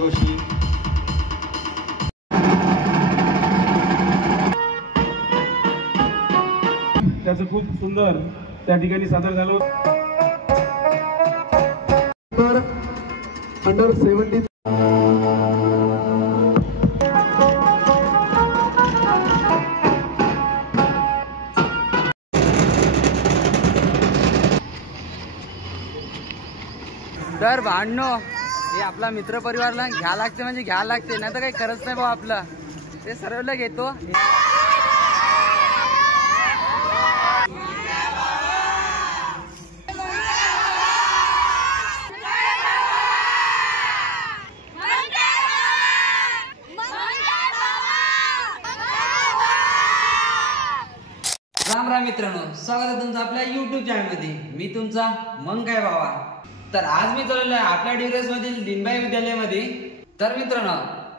गोष्टी त्याचं खूप सुंदर त्या ठिकाणी सादर झालं. तर अंडर 17 तर भांडणो हे आपला मित्र परिवारला घ्या लागते म्हणजे घ्या लागते, नाही तर काही खरंच नाही भाऊ. आपलं ते सर्वला घेतो. राम राम मित्रांनो, स्वागत आहे तुमचं आपल्या YouTube चॅनलमध्ये. मी तुमचा मग काय बाबा. तर आज मी चाललेलो आहे आपल्या डिग्रस मधील दिनबाई विद्यालयामध्ये. तर मित्रांनो,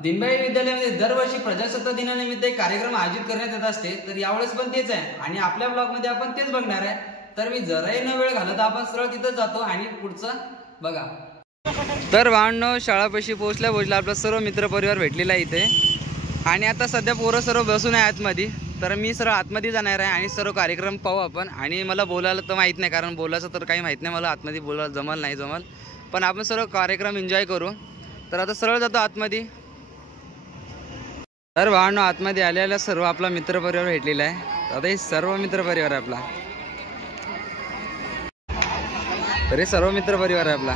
दिनबाई विद्यालयामध्ये दरवर्षी प्रजासत्ताक दिनानिमित्त एक कार्यक्रम आयोजित करण्यात येत असते. तर यावेळेस पण तेच आहे आणि आपल्या ब्लॉग मध्ये आपण तेच बघणार आहे. तर मी जराही न वेळ घालत आपण सरळ तिथं जातो आणि पुढचं बघा. तर भांडणो शाळापाशी पोहोचल्या आपला सर्व मित्र परिवार भेटलेला आहे इथे आणि आता सध्या पोरं सर्व बसून आहे आतमध्ये. तर मी सरळ आतमध्ये जाणार आहे आणि सर्व कार्यक्रम पाहू आपण. आणि मला बोलायला तर माहीत नाही, कारण बोलायचं तर काही माहीत नाही मला. आतमध्ये बोलायला जमल नाही जमल, पण आपण सर्व कार्यक्रम एन्जॉय करू. तर आता सरळ जातो आतमध्ये. तर भावांनो, आतमध्ये आलेला सर्व आपला मित्रपरिवार भेटलेला आहे. आता हे सर्व मित्रपरिवार आहे आपला. तर हे सर्व मित्रपरिवार आहे आपला.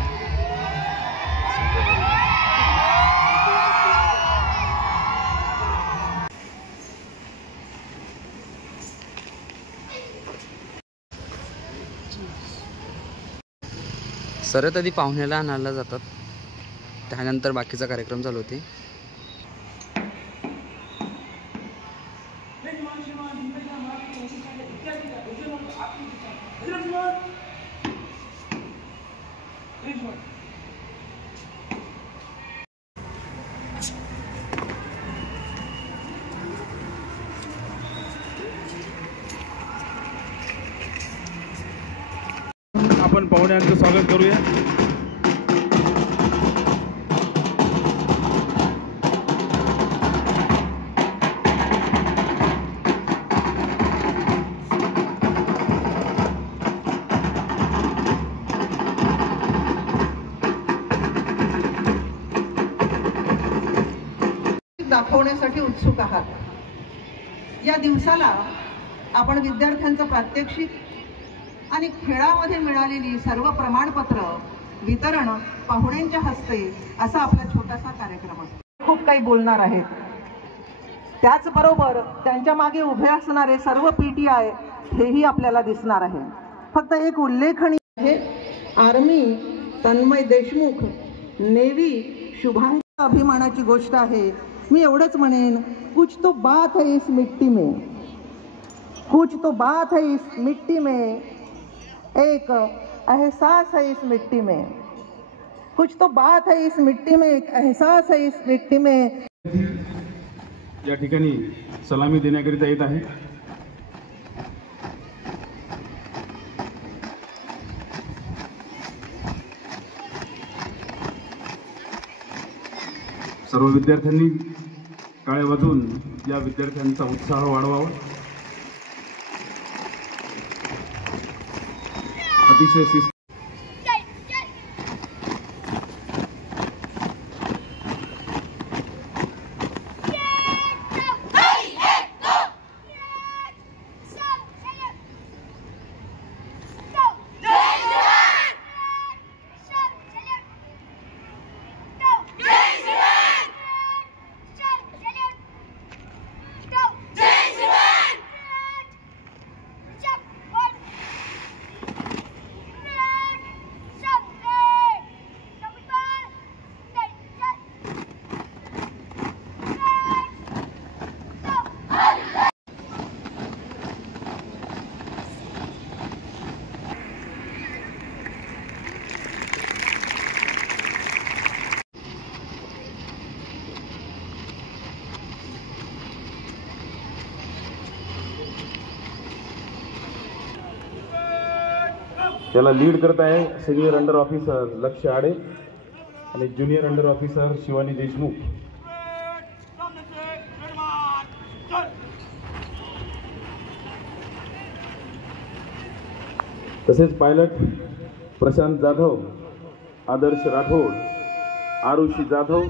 सर्वात आधी पाहुण्याला आणायला जातात, त्यानंतर बाकीचा कार्यक्रम चालू होते. आपण पाहुण्यांचं स्वागत करूया. दाखवण्यासाठी उत्सुक आहात. या दिवसाला आपण विद्यार्थ्यांचं प्रात्यक्षिक आणि खेळामध्ये मिळालेली सर्व प्रमाणपत्र वितरण पाहुण्यांच्या हस्ते असा आपला छोटासा कार्यक्रम असतो. खूप काही बोलणार आहेत. त्याचबरोबर त्यांच्या मागे उभे असणारे सर्व PTI हेही आपल्याला दिसणार आहे. फक्त एक उल्लेखनीय आहे, आर्मी तन्मय देशमुख, नेव्ही शुभांगी. अभिमानाची गोष्ट आहे. मी एवढंच म्हणेन, कुछ तो बात है इस मिट्टी में, कुछ तो बात है इस मिट्टी में, एक एहसास है इस मिट्टी में, कुछ तो बात है इस मिट्टी में, एक एहसास है इस मिट्टी में. या ठिकाणी सलामी देण्याकरिता येत आहे. सर्व विद्यार्थ्यांनी टाळ्या वाजवून या विद्यार्थ्यांचा उत्साह वाढवावा. अतिशय शिस्त. त्याला लीड करत आहे सिनियर अंडर ऑफिसर लक्ष आडे. आणि junior under officer Shivani Deshmukh. तसेच पायलट प्रशांत जाधव, आदर्श राठोड, आरुषी जाधव,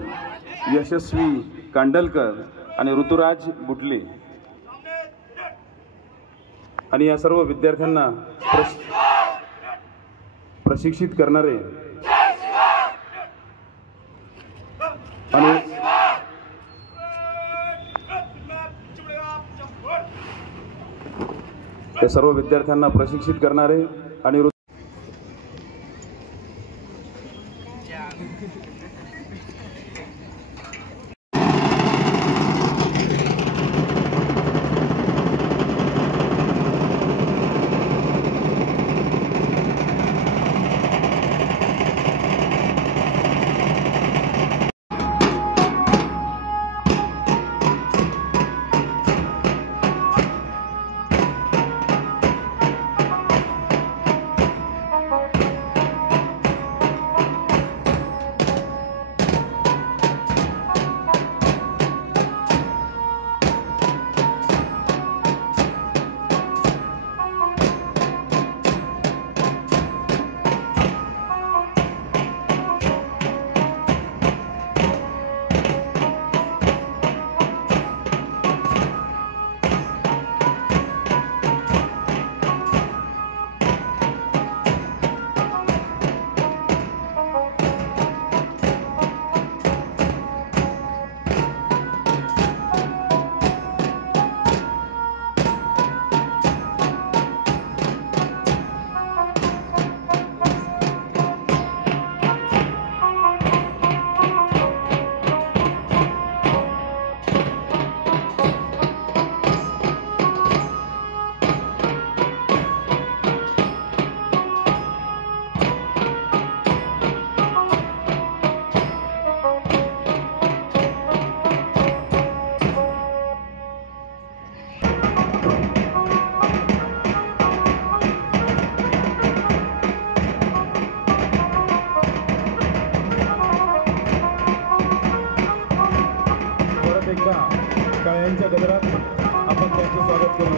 यशस्वी कांडलकर आणि ऋतुराज बुटले. आणि या सर्व विद्यार्थ्यांना प्रशिक्षित करणारे आणि या सर्व विद्यार्थ्यांना प्रशिक्षित करणारे आणि काळ्यांच्या गजरात आपण त्यांचं स्वागत करू.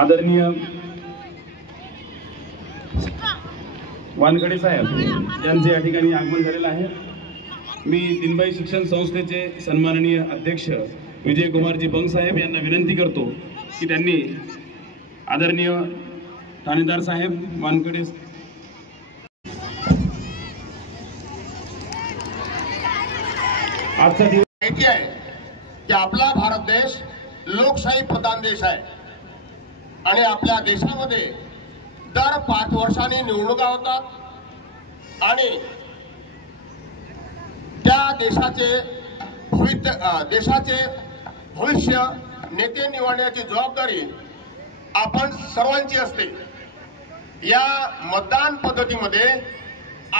आदरणीय वानखडे साहेब यांचे या ठिकाणी आगमन झालेलं आहे. मी दिनबाई शिक्षण संस्थेचे सन्माननीय अध्यक्ष विजयकुमारजी बंग साहेब यांना विनंती करतो की त्यांनी आदरणीय ठाणेदार साहेब वानखडे आजचा दिवस माहिती आहे की आपला भारत देश लोकशाही प्रधान देश आहे आणि आपल्या देशामध्ये दर 5 वर्षांनी निवडणुका होतात आणि त्या देशाचे भविष्य नेते निवडण्याची जबाबदारी आपण सर्वांची असते. या मतदान पद्धतीमध्ये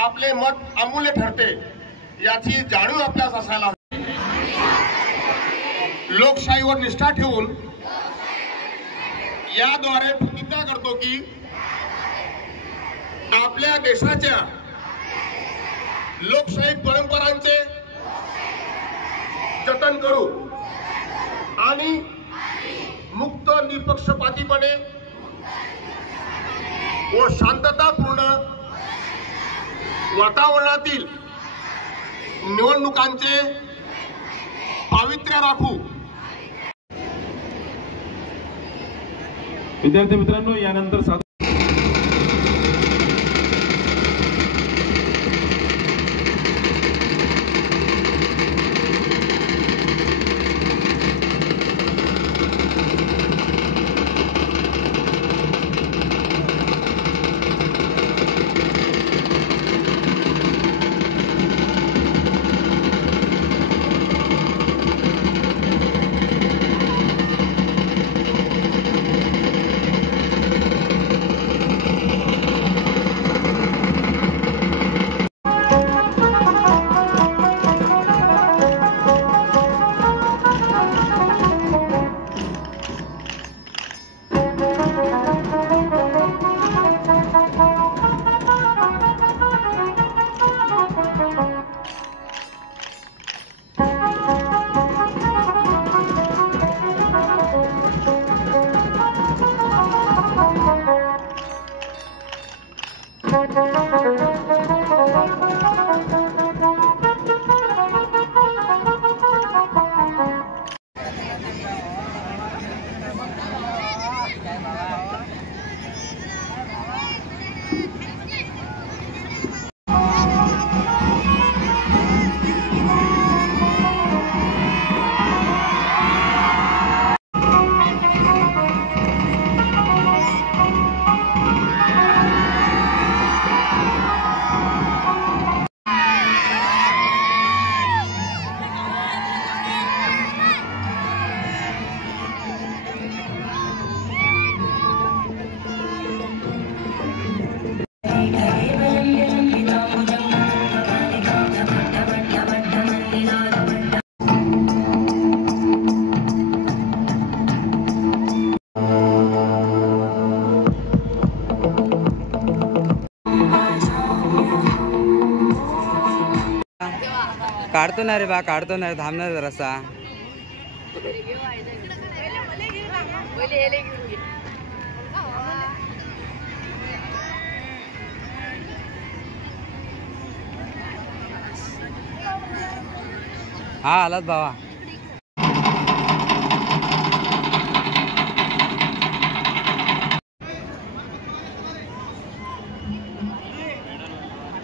आपले मत अमूल्य ठरते याची जाणीव आपल्यास असायला हवी. लोकशाहीवर निष्ठा ठेवून याद्वारे प्रतिज्ञा करतो की आपल्या देशाच्या लोकशाही परंपरांचे जतन करू आणि मुक्त निपक्षपातीपणे व शांततापूर्ण वातावरणातील निवडणुकांचे पावित्र्य राखू। विद्यार्थी मित्रांनो, यानंतर काढतो ना रे बा, काढतो ना, थांबणार जरासा। हा आलात भावा।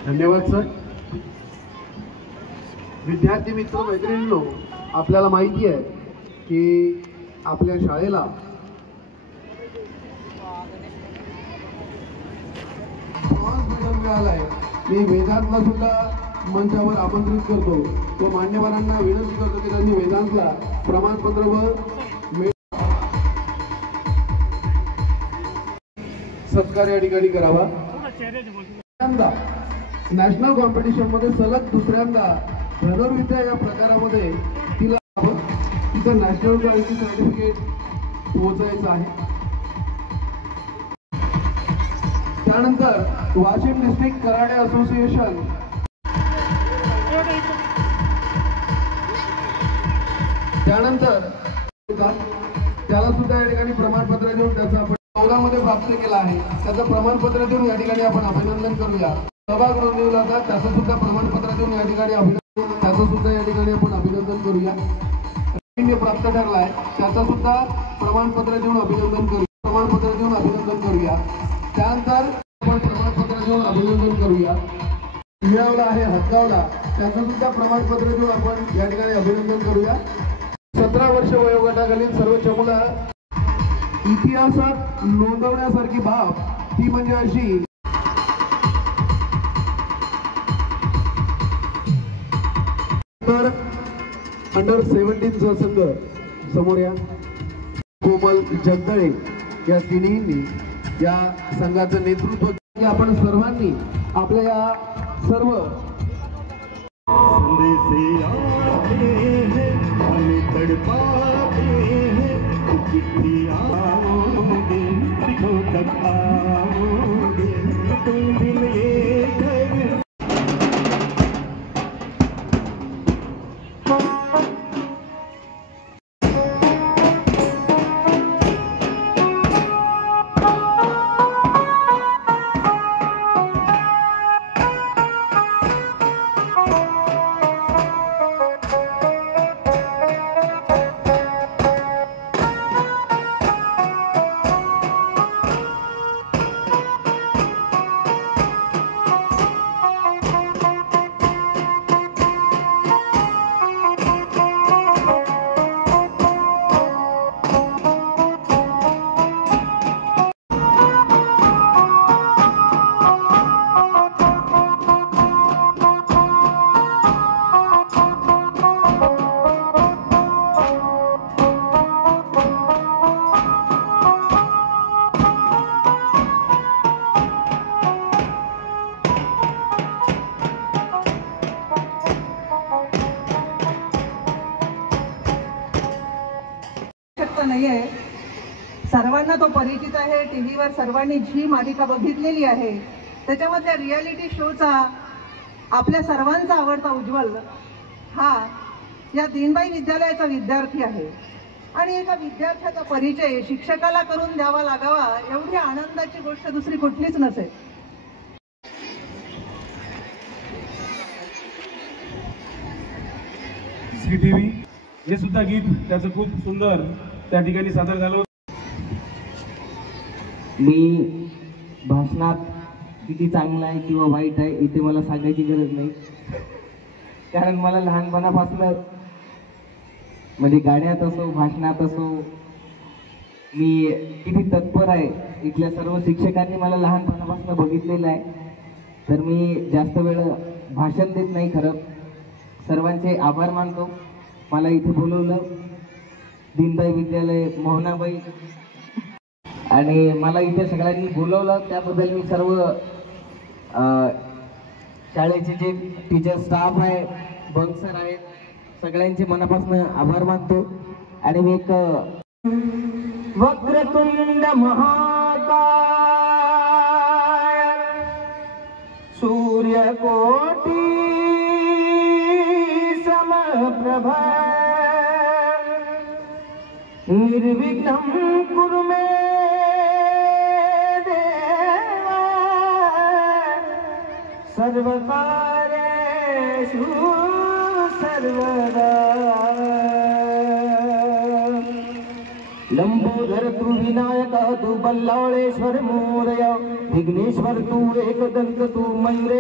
धन्यवाद सर। विद्यार्थी मित्र मैत्रिणींनो, आपल्याला माहिती आहे की आपल्या शाळेला मिळालाय। मी वेदांतला सुद्धा मंचावर आमंत्रित करतो व मान्यवरांना विनंती करतो की त्यांनी वेदांतला प्रमाणपत्र व सत्कार या ठिकाणी करावा। नॅशनल कॉम्पिटिशन मध्ये सलग दुसऱ्यांदा धनुर्विद्या या प्रकारामध्ये तिचं नॅशनल क्वालिटी सर्टिफिकेट पोहोचायचं आहे। त्यानंतर वाशिम डिस्ट्रिक्ट कराटे असोसिएशन त्यानंतर त्याला सुद्धा या ठिकाणी प्रमाणपत्र देऊन त्याचा आपण 14 मध्ये प्राप्त केला आहे। त्याचं प्रमाणपत्र देऊन या ठिकाणी आपण अभिनंदन करूया। सहभाग नोंदवला होता त्याचं सुद्धा प्रमाणपत्र देऊन या ठिकाणी त्याचं सुद्धा या ठिकाणी आपण अभिनंदन करूया। प्राप्त ठरलाय त्याचं सुद्धा प्रमाणपत्र देऊन अभिनंदन करूया। त्यानंतर आपण प्रमाणपत्र देऊन अभिनंदन करूया। मिळवला आहे हदगावला, त्याचं सुद्धा प्रमाणपत्र देऊन आपण या ठिकाणी अभिनंदन करूया। 17 वर्ष वयोगटाखालील सर्व चमुला इतिहासात नोंदवण्यासारखी बाब ती म्हणजे अशी अंडर 17चा संघ समोर या कोमल जगदळे या तिन्हींनी या संघाचं नेतृत्व केलं। आपण सर्वांनी आपल्या या सर्व नाही आहे, सर्वांना तो परिचित आहे. टी व्हीवर सर्वांनी जी मालिका बघितलेली आहे त्याच्यामधल्या रियालिटी शोचा आपल्या सर्वांचा आवडता उज्ज्वल हा या दीनबाई विद्यालयाचा विद्यार्थी आहे. आणि एका विद्यार्थ्याचा परिचय शिक्षकाला करून द्यावा लागावा एवढी आनंदाची गोष्ट दुसरी कुठलीच नसेल. श्री टीव्ही हे सुद्धा गीत त्याचं खूप सुंदर त्या ठिकाणी सादर झालं होतं. मी भाषणात किती चांगलं आहे किंवा वाईट आहे इथे मला सांगायची गरज नाही, कारण मला लहानपणापासून म्हणजे गाण्यात असो भाषणात असो मी किती तत्पर आहे. इथल्या सर्व शिक्षकांनी मला लहानपणापासून बघितलेलं आहे. तर मी जास्त वेळ भाषण देत नाही. खरं सर्वांचे आभार मानतो. मला इथे बोलवलं दीनबाई विद्यालय मोहनाबाई आणि मला इथे सगळ्यांनी बोलवलं त्याबद्दल मी सर्व शाळेचे जे टीचर स्टाफ आहे, बंग सर आहेत, सगळ्यांचे मनापासून आभार मानतो. आणि मी एक वक्रतुंड महाकाय सूर्यकोटी समप्रभा निर्विघ्नं कुरु मे देवा सर्वकार्येषु सर्वदा. लंबोदर तू विनायक तू बल्लाळेश्वर मोरया विघ्नेश्वर तू एकदंत तू मयूरे.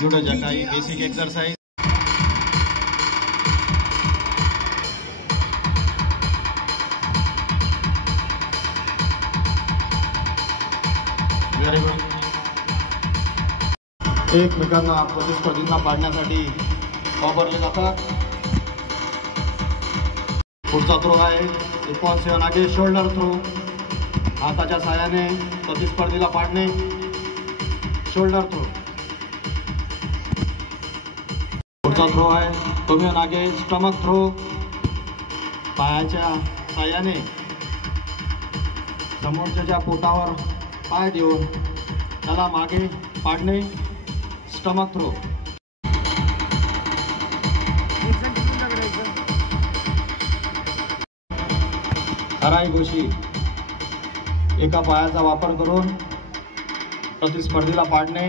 जुड़ो जकाई बेसिक एक्सरसाइज व्हेरी गुड. एकमेकांना प्रतिस्पर्धींना पाडण्यासाठी वापरले जातात. पुढचा थ्रो आहे 1.7 आगे शोल्डर थ्रो. हाताच्या साहाय्याने प्रतिस्पर्धीला पाडणे, शोल्डर थ्रो. पुढचा थ्रो आहे तुम्ही आगे स्टमक थ्रो. पायाच्या साहाय्याने समोरच्या पोटावर पाय देऊन त्याला मागे पाडणे, स्टमक थ्रो. हराई गोशी एका पायाचा वापर करून प्रतिस्पर्धीला पाडणे,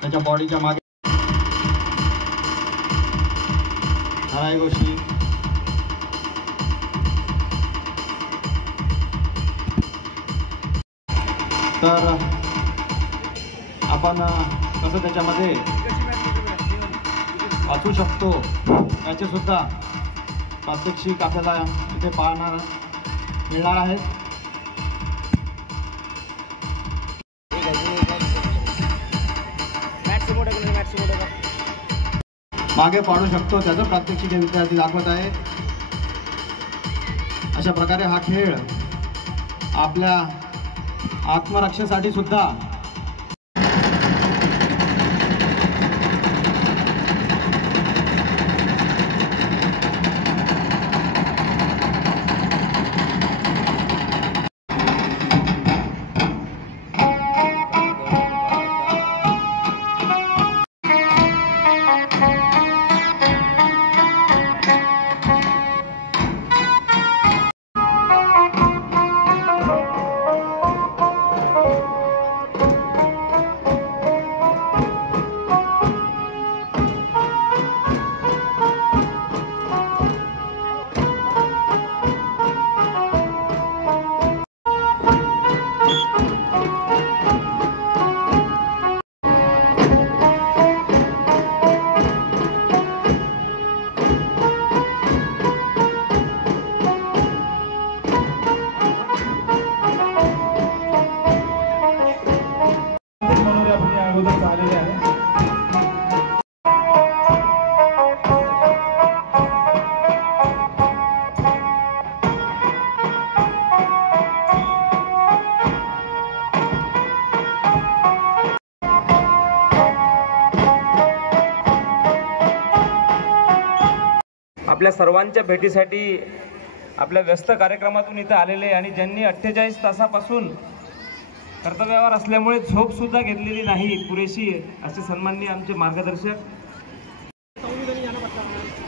त्याच्या बॉडीच्या मागे. हराई गोशी तर आपण कसं त्याच्यामध्ये वाचू शकतो याचे सुद्धा प्रात्यक्षिक आपल्याला इथे पाहणार मिळणार आहे. मागे पाडू शकतो त्याचं प्रात्यक्षिक हे विद्यार्थी दाखवत आहे. अशा प्रकारे हा खेळ आपल्या आत्मरक्षेसाठी सुद्धा आपल्या सर्वांच्या भेटीसाठी आपल्या व्यस्त कार्यक्रमातून इथं आलेले आणि ज्यांनी 48 तासापासून कर्तव्यावर असल्यामुळे झोपसुद्धा घेतलेली नाही पुरेशी, असे सन्माननीय आमचे मार्गदर्शक,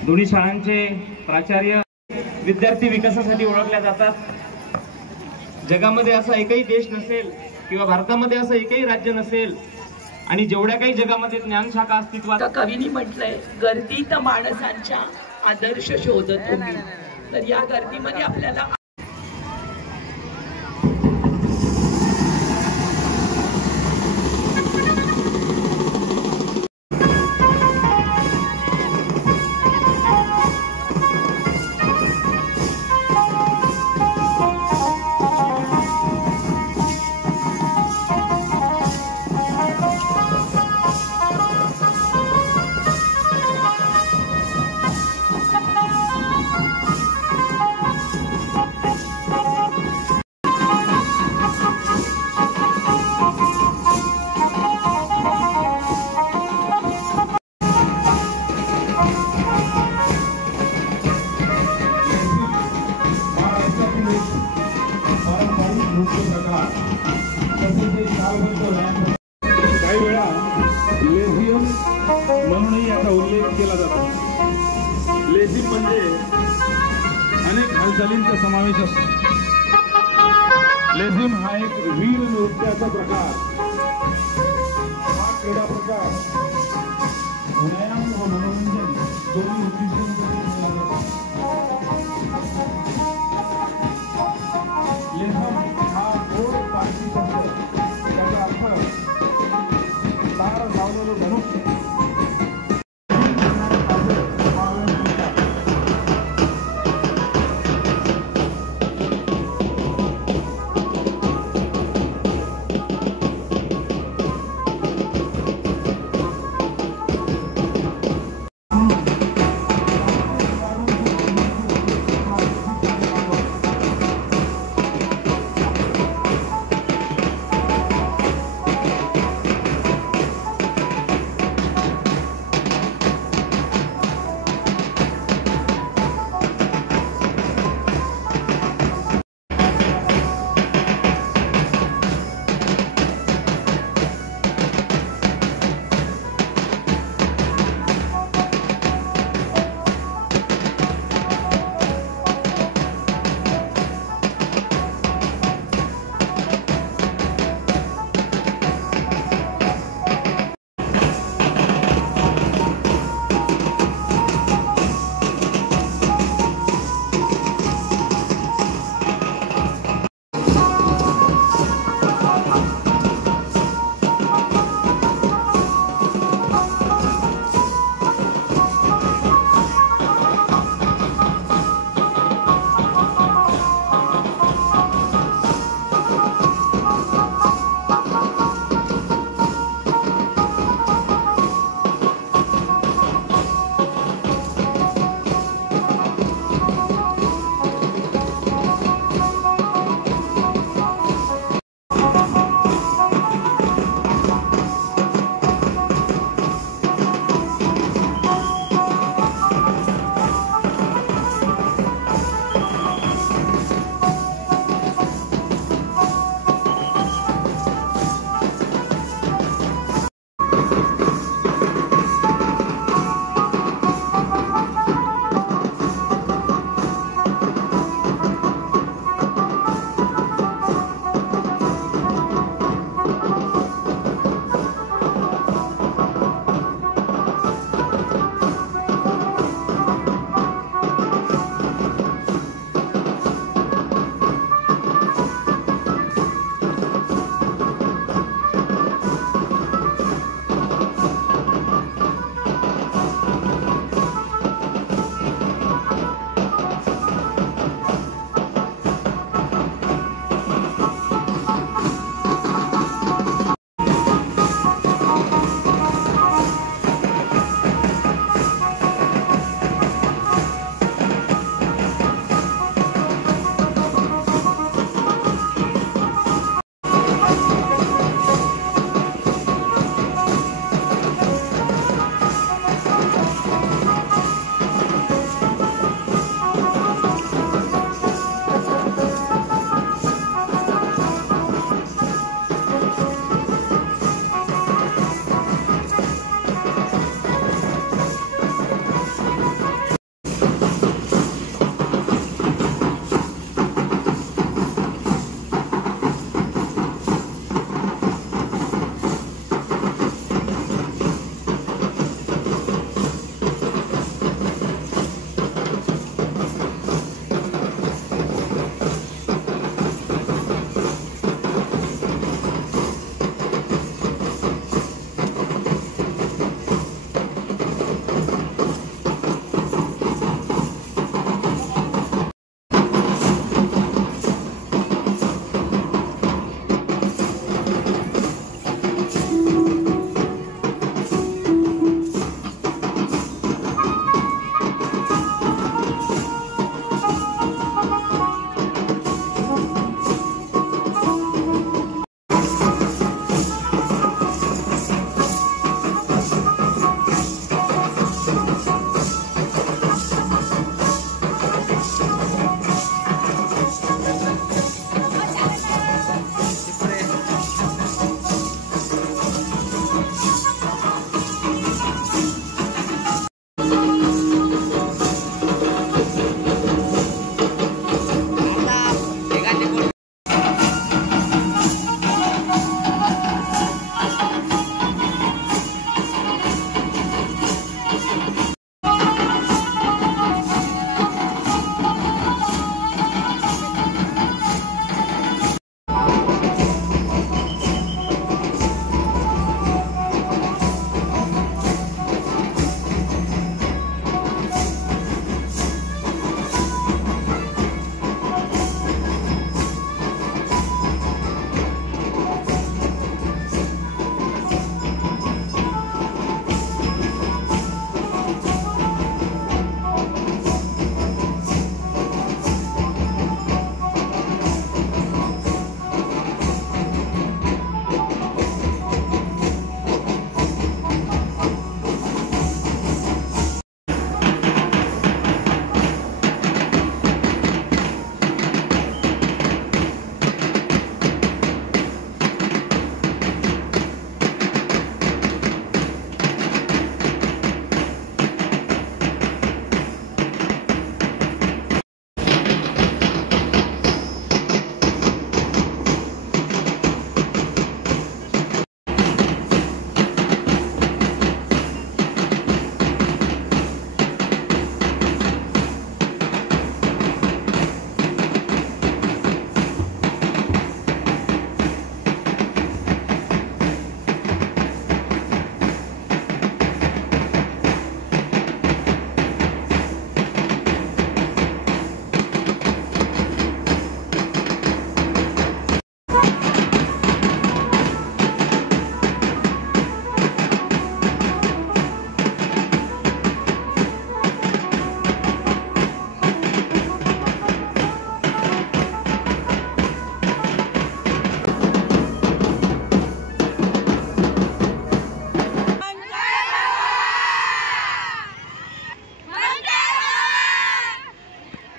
दोन्ही शाळांचे प्राचार्य, विद्यार्थी विकासासाठी ओळखल्या जातात. जगामध्ये असा एकही देश नसेल किंवा भारतामध्ये असं एकही राज्य नसेल आणि जेवढ्या काही जगामध्ये ज्ञानशाखा अस्तित्वात. कवींनी म्हटलंय, गर्दीत माणसांच्या आदर्श शोधतो मी. तर या गर्दीमध्ये आपल्याला काही वेळा लेझियम म्हणूनही याचा उल्लेख केला जातो. लेझिम म्हणजे अनेक हालचालींचा समावेश असतो. लेझिम हा एक वीर नृत्याचा प्रकार. हा क्रीडा प्रकार व्यायाम व मनोरंजन दोन्ही उद्दिष्टांसाठी केला जातो. लेझिम हा गोड पारसी शब्द, याचा अर्थ तार लावलेलं धनुष्य.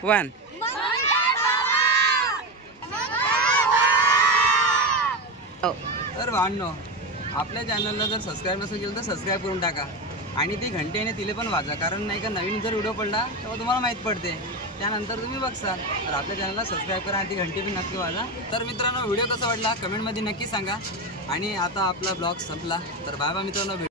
1. तर भावनो, आपल्या चॅनलला जर सबस्क्राईब नसेल केलं तर सबस्क्राईब करून टाका आणि ती घंटी आणि तिले पण वाजा, कारण नाही का नवीन जर व्हिडिओ पडला तेव्हा तुम्हाला माहीत पडते, त्यानंतर तुम्ही बघसा. तर आपल्या चॅनलला सबस्क्राईब करा आणि ती घंटी पण नक्की वाजा. तर मित्रांनो, व्हिडिओ कसा वाटला कमेंटमध्ये नक्की सांगा. आणि आता आपला ब्लॉग संपला, तर बाय बाय मित्रांनो.